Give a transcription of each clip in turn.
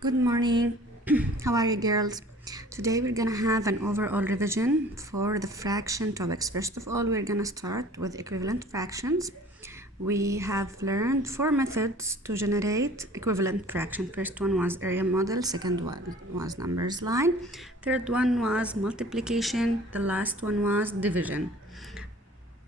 Good morning. How are you, girls? Today we're gonna have an overall revision for the fraction topics. First of all, we're gonna start with equivalent fractions. We have learned four methods to generate equivalent fraction. First one was area model, second one was numbers line, third one was multiplication, the last one was division.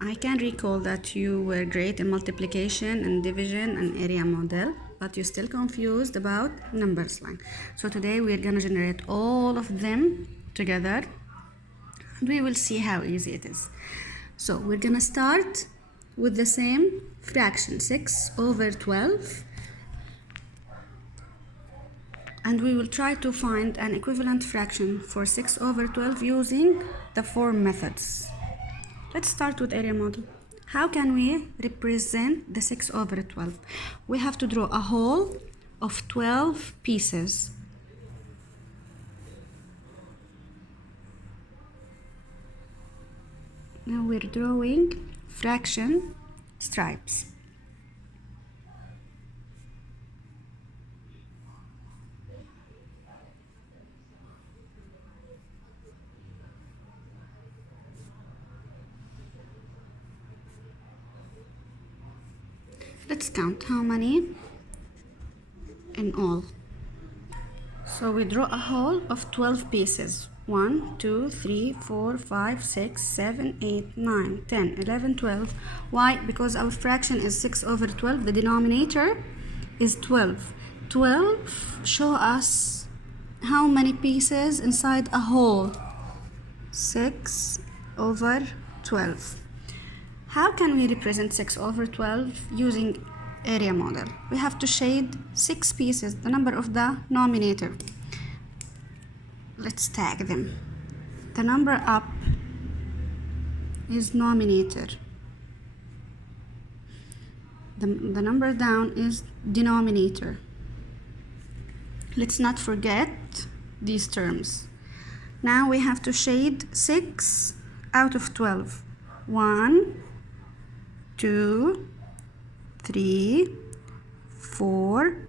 I can recall that you were great in multiplication and division and area model, but you're still confused about numbers line. So today we're gonna generate all of them together and we will see how easy it is. So we're gonna start with the same fraction, 6 over 12, and we will try to find an equivalent fraction for 6 over 12 using the four methods. Let's start with area model. How can we represent the 6 over 12? We have to draw a whole of 12 pieces. Now we're drawing fraction stripes. Let's count how many in all. So we draw a whole of 12 pieces. 1, 2, 3, 4, 5, 6, 7, 8, 9, 10, 11, 12. Why? Because our fraction is 6 over 12. The denominator is 12. 12 show us how many pieces inside a whole. 6 over 12. How can we represent 6 over 12 using area model? We have to shade 6 pieces, the number of the denominator. Let's tag them. The number up is denominator. The number down is denominator. Let's not forget these terms. Now we have to shade 6 out of 12. 1, 2, 3, 4,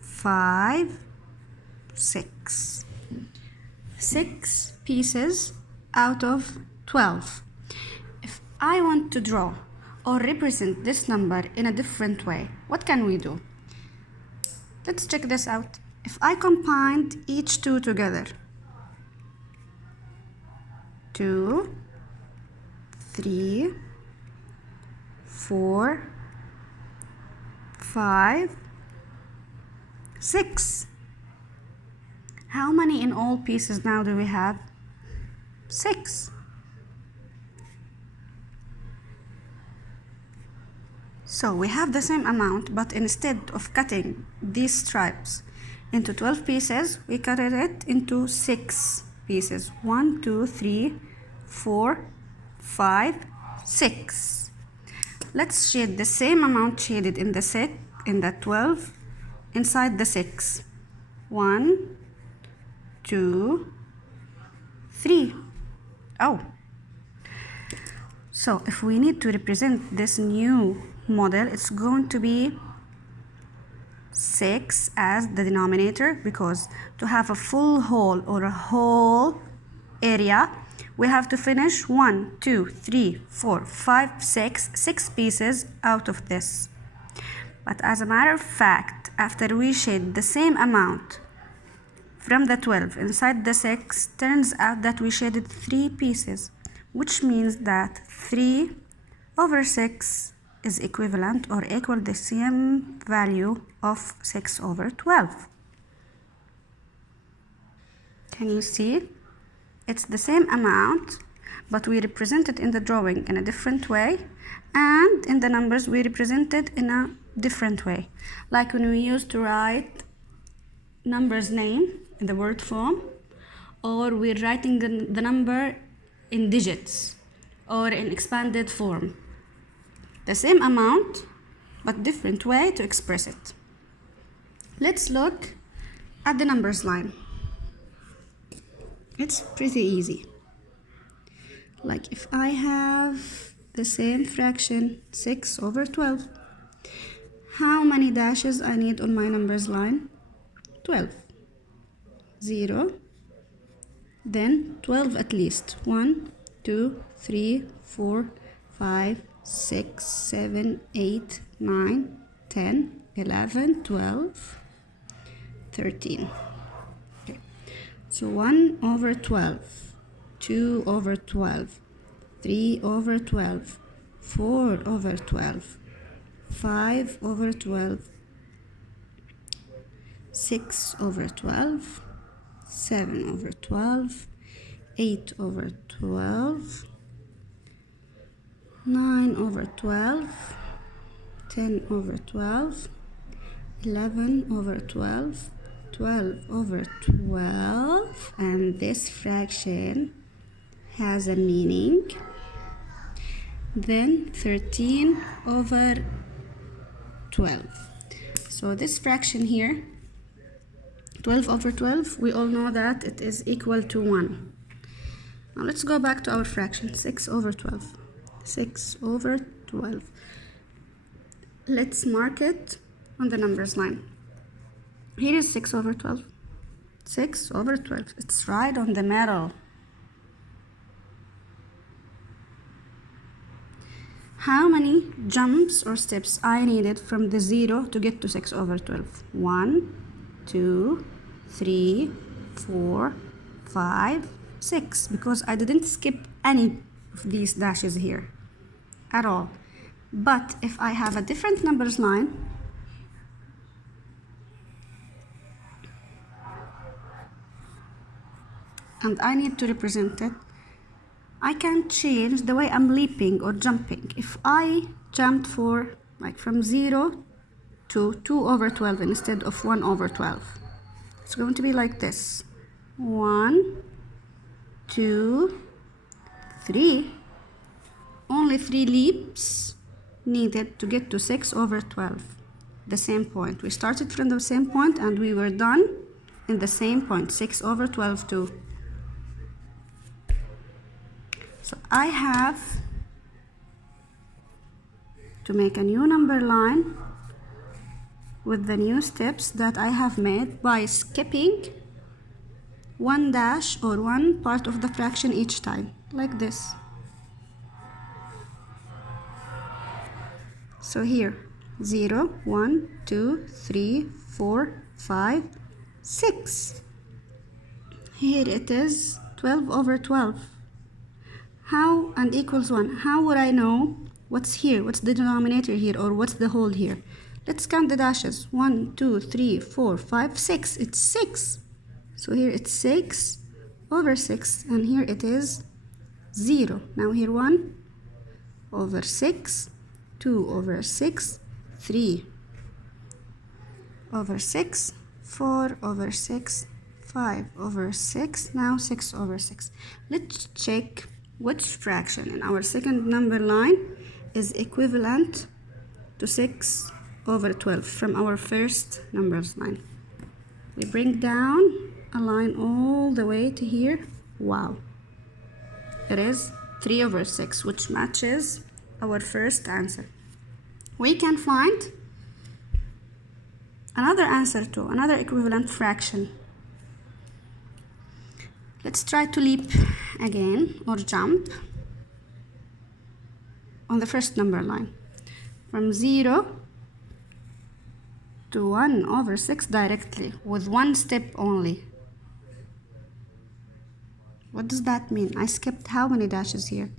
5, 6. 6 pieces out of 12. If I want to draw or represent this number in a different way, what can we do? Let's check this out. If I combined each two together, 2, 3, 4, 5, 6. How many in all pieces now do we have? 6. So we have the same amount, but instead of cutting these stripes into 12 pieces, we cut it into 6 pieces. 1, 2, 3, 4, 5, 6. Let's shade the same amount shaded in the 12 inside the 6. 1, 2, 3. Oh. So if we need to represent this new model, it's going to be 6 as the denominator, because to have a full whole or a whole area, we have to finish 1, 2, 3, 4, 5, 6 pieces out of this. But as a matter of fact, after we shade the same amount from the 12 inside the 6, turns out that we shaded 3 pieces, which means that 3 over 6 is equivalent or equal the same value of 6 over 12. Can you see? It's the same amount, but we represent it in the drawing in a different way, and in the numbers we represent it in a different way. Like when we used to write numbers name in the word form, or we're writing the number in digits or in expanded form. The same amount, but different way to express it. Let's look at the numbers line. It's pretty easy. Like if I have the same fraction, 6 over 12, how many dashes I need on my numbers line? 12. 0, then 12 at least. 1, 2, 3, 4, 5, 6, 7, 8, 9, 10, 11, 12, 13. Okay. So 1 over 12, 2 over 12, 3 over 12, 4 over 12, 5 over 12, 6 over 12, 7 over 12, 8 over 12, 9 over 12, 10 over 12, 11 over 12, 12 over 12, and this fraction has a meaning. Then 13 over 12. So this fraction here, 12 over 12, we all know that it is equal to 1. Now let's go back to our fraction, 6 over 12. 6 over 12. Let's mark it on the numbers line. Here is 6 over 12. 6 over 12. It's right on the middle. How many jumps or steps I needed from the 0 to get to 6 over 12? 1, 2, 3, 4, 5, 6, because I didn't skip any of these dashes here at all. But if I have a different numbers line, and I need to represent it, I can change the way I'm leaping or jumping. If I jumped from 0 to 2 over 12 instead of 1 over 12, it's going to be like this. 1, 2, 3. Only 3 leaps needed to get to 6 over 12. The same point. We started from the same point and we were done in the same point. 6 over 12 too. So I have to make a new number line with the new steps that I have made by skipping one dash or one part of the fraction each time, like this. So here, 0, 1, 2, 3, 4, 5, 6. Here it is 12 over 12. How and equals 1. How would I know what's here? What's the denominator here, or what's the whole here? Let's count the dashes. 1, 2, 3, 4, 5, 6. It's 6. So here it's 6 over 6, and here it is 0. Now here 1 over 6, 2 over 6, 3 over 6, 4 over 6, 5 over 6, now 6 over 6. Let's check which fraction in our second number line is equivalent to 6 over 12 from our first numbers line. We bring down a line all the way to here. Wow, it is 3 over 6, which matches our first answer. We can find another answer to another equivalent fraction. Let's try to leap again or jump on the first number line from 0 to 1 over 6 directly with one step only. What does that mean? I skipped how many dashes here?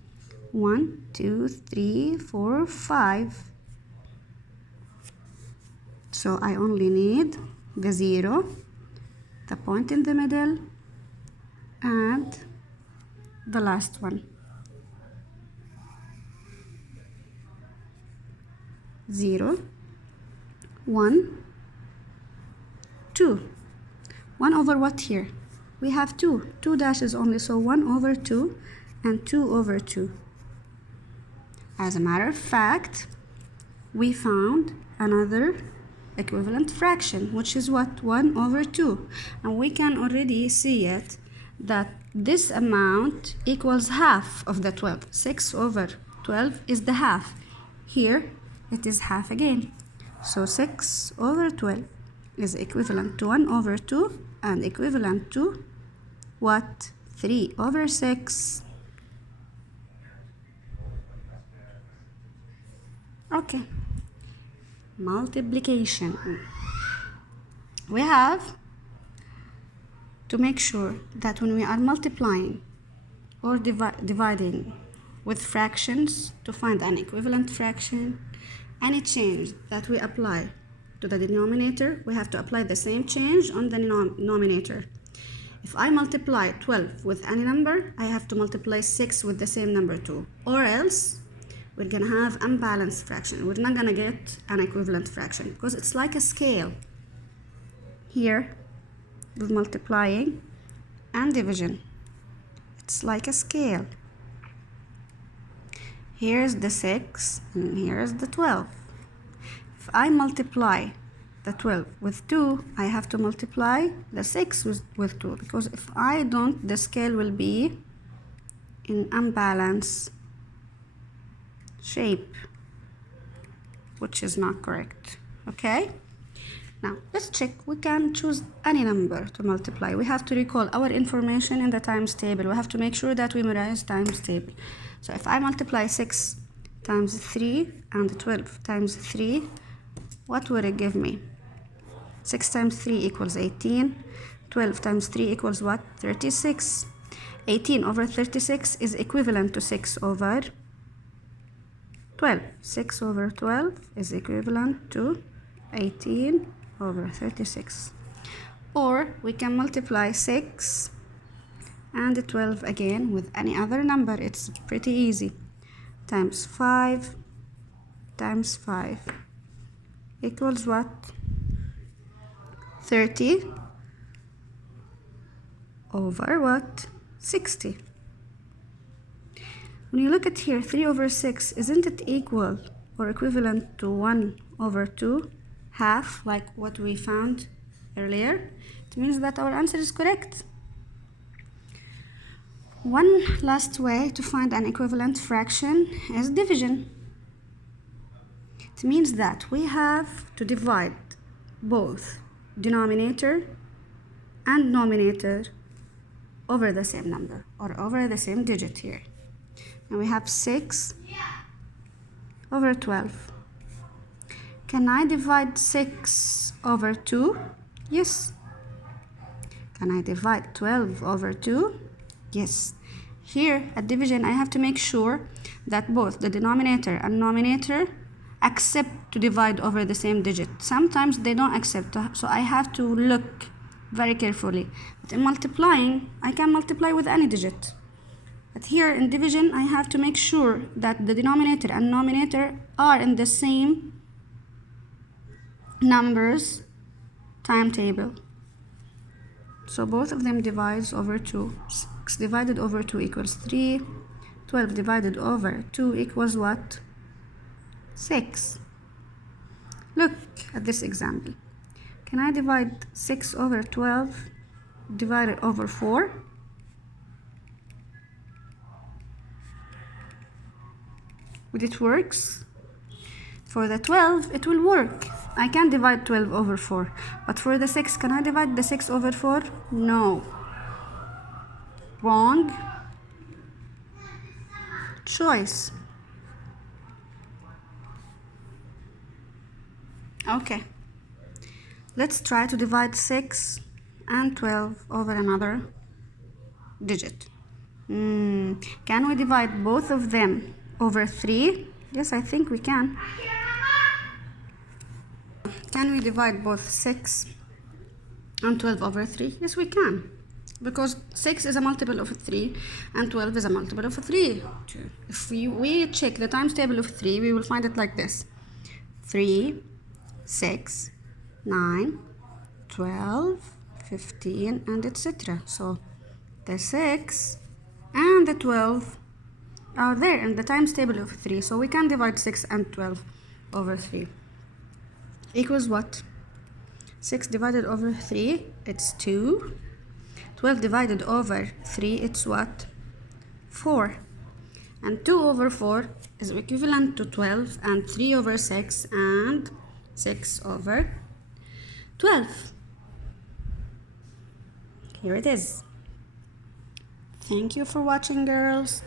1, 2, 3, 4, 5. So I only need the 0, the point in the middle, and the last one. 0, 1, 2. 1 over what here? We have 2 dashes only, so 1 over 2 and 2 over 2. As a matter of fact, we found another equivalent fraction, which is what? 1 over 2. And we can already see it that this amount equals half of the 12. 6 over 12 is the half. Here it is half again. So 6 over 12 is equivalent to 1 over 2 and equivalent to what? 3 over 6. Okay. Multiplication. We have to make sure that when we are multiplying or dividing with fractions to find an equivalent fraction, any change that we apply to the denominator, we have to apply the same change on the denominator. If I multiply 12 with any number, I have to multiply 6 with the same number too, or else we're gonna have unbalanced fraction. We're not gonna get an equivalent fraction because it's like a scale. Here with multiplying and division, it's like a scale. Here's the 6 and here's the 12. If I multiply the 12 with 2, I have to multiply the 6 with 2, because if I don't, the scale will be in unbalanced shape, which is not correct. Okay, now let's check. We can choose any number to multiply. We have to recall our information in the times table. We have to make sure that we memorize times table. So if I multiply 6 times 3 and 12 times 3, what would it give me? 6 times 3 equals 18. 12 times 3 equals what? 36. 18 over 36 is equivalent to 6 over 12. 6 over 12 is equivalent to 18 over 36. Or we can multiply 6 and 12 again with any other number. It's pretty easy. Times 5 times 5 equals what? 30 over what? 60. When you look at here, 3 over 6, isn't it equal or equivalent to 1 over 2, half, like what we found earlier? It means that our answer is correct. One last way to find an equivalent fraction is division. It means that we have to divide both denominator and numerator over the same number or over the same digit here. And we have 6 over 12. Can I divide 6 over 2? Yes. Can I divide 12 over 2? Yes. Here at division, I have to make sure that both the denominator and numerator accept to divide over the same digit. Sometimes they don't accept, so I have to look very carefully. But in multiplying, I can multiply with any digit. But here in division, I have to make sure that the denominator and numerator are in the same numbers timetable. So both of them divides over 2. 6 divided over 2 equals 3. 12 divided over 2 equals what? 6. Look at this example. Can I divide 6 over 12 divided over 4? Would it works? For the 12, it will work. I can divide 12 over 4. But for the 6, can I divide the 6 over 4? No. Wrong choice. Okay. Let's try to divide 6 and 12 over another digit. Can we divide both of them over 3? Yes, I think we can. Can we divide both 6 and 12 over 3? Yes, we can. Because 6 is a multiple of 3 and 12 is a multiple of 3. If we check the times table of 3, we will find it like this. 3, 6, 9, 12, 15, and etc. So the 6 and the 12 are there in the times table of 3. So we can divide 6 and 12 over 3. Equals what? 6 divided over 3, it's 2. 12 divided over 3, it's what? 4. And 2 over 4 is equivalent to 12, and 3 over 6, and 6 over 12. Here it is. Thank you for watching, girls.